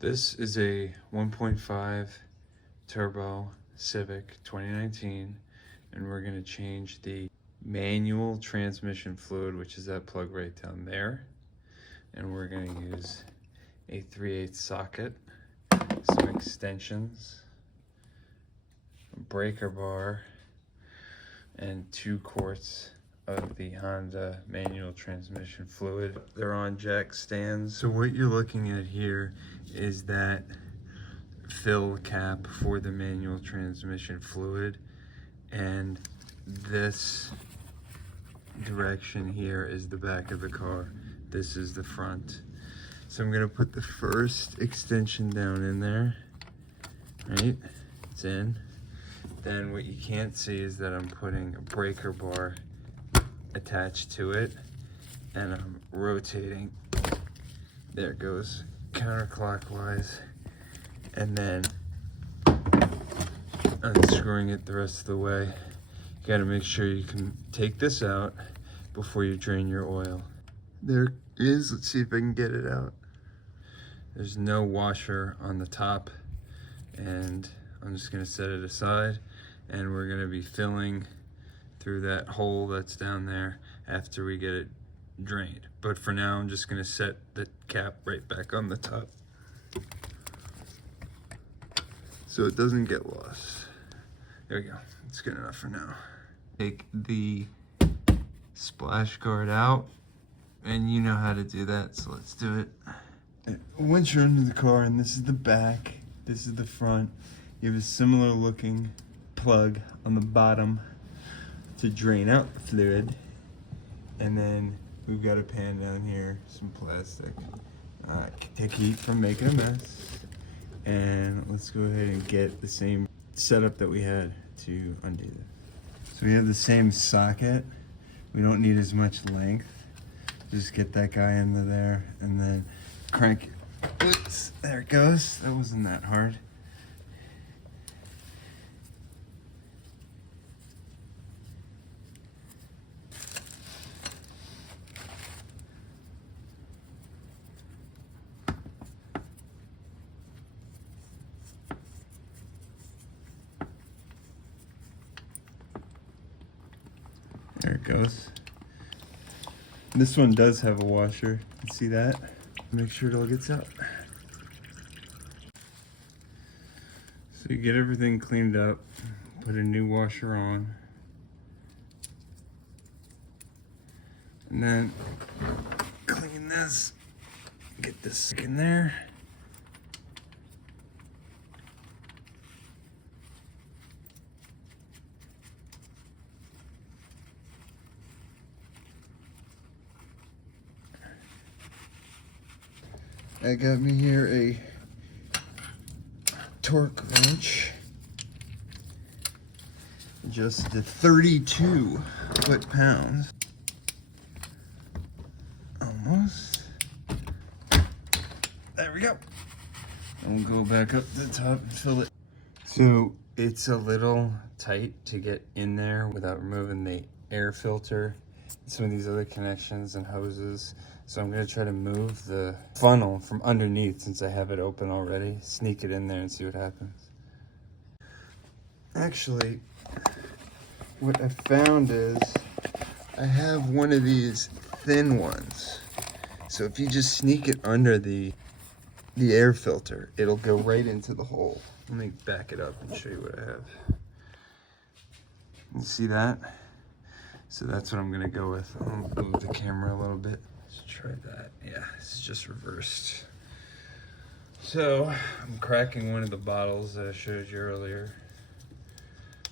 This is a 1.5 turbo Civic 2019, and we're going to change the manual transmission fluid, which is that plug right down there, and we're going to use a 3/8 socket, some extensions, a breaker bar, and 2 quarts of the Honda manual transmission fluid. They're on jack stands. So what you're looking at here is that fill cap for the manual transmission fluid, and this direction here is the back of the car. This is the front. So I'm gonna put the first extension down in there, right? It's in. Then what you can't see is that I'm putting a breaker bar attached to it, and I'm rotating. There it goes, counterclockwise, and then unscrewing it the rest of the way. You gotta make sure you can take this out before you drain your oil. There it is. Let's see if I can get it out. There's no washer on the top, and I'm just gonna set it aside, and we're gonna be filling through that hole that's down there after we get it drained. But for now, I'm just gonna set the cap right back on the top so it doesn't get lost. There we go, it's good enough for now. Take the splash guard out, and you know how to do that, so let's do it. Once you're under the car, and this is the back, this is the front, you have a similar looking plug on the bottom to drain out the fluid, and then we've got a pan down here, some plastic, to keep from making a mess. And let's go ahead and get the same setup that we had to undo that. So we have the same socket. We don't need as much length. Just get that guy into there and then crank it. Oops, there it goes. That wasn't that hard. There it goes. This one does have a washer. You see that? Make sure it all gets out. So you get everything cleaned up, put a new washer on, and then clean this, get this in there. I got me here a torque wrench, just to 32 foot-pounds, almost. There we go. And we'll go back up to the top and fill it. So it's a little tight to get in there without removing the air filter, some of these other connections and hoses. So I'm gonna try to move the funnel from underneath, since I have it open already, sneak it in there and see what happens. Actually, what I found is I have one of these thin ones. So if you just sneak it under the air filter, it'll go right into the hole. Let me back it up and show you what I have. You see that? So that's what I'm gonna go with. I'll move the camera a little bit. Let's try that. Yeah, it's just reversed. So I'm cracking one of the bottles that I showed you earlier.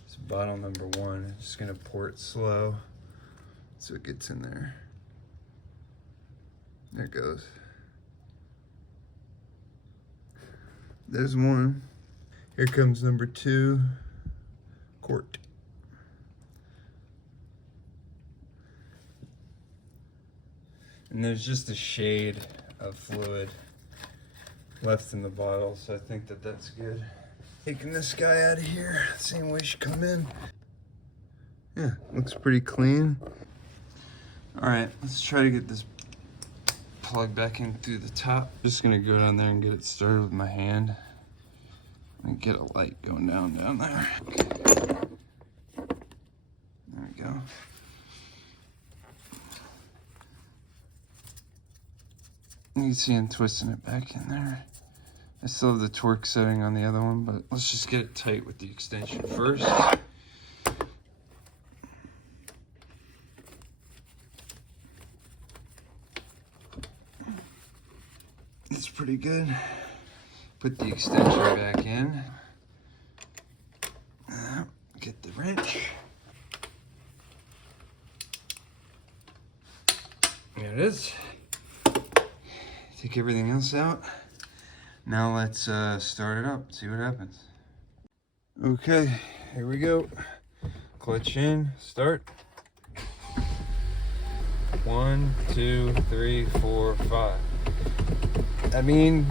It's bottle number 1. I'm just gonna pour it slow so it gets in there. There it goes. There's one. Here comes number 2 quart. And there's just a shade of fluid left in the bottle, so I think that that's good. Taking this guy out of here, same way she come in. Yeah, looks pretty clean. All right, let's try to get this plug back in through the top. Just gonna go down there and get it started with my hand. And get a light going down there. Okay. There we go. You can see I'm twisting it back in there. I still have the torque setting on the other one, but let's just get it tight with the extension first. It's pretty good. Put the extension back in. Get the wrench. There it is. Take everything else out. Now let's start it up, see what happens. Okay, here we go. Clutch in, start. 1, 2, 3, 4, 5. I mean,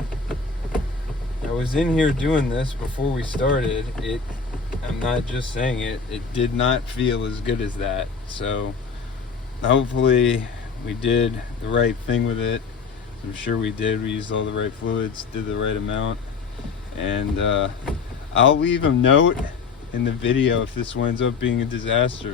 I was in here doing this before we started. I'm not just saying it, it did not feel as good as that. So hopefully we did the right thing with it. I'm sure we did. We used all the right fluids, did the right amount. And I'll leave a note in the video if this winds up being a disaster.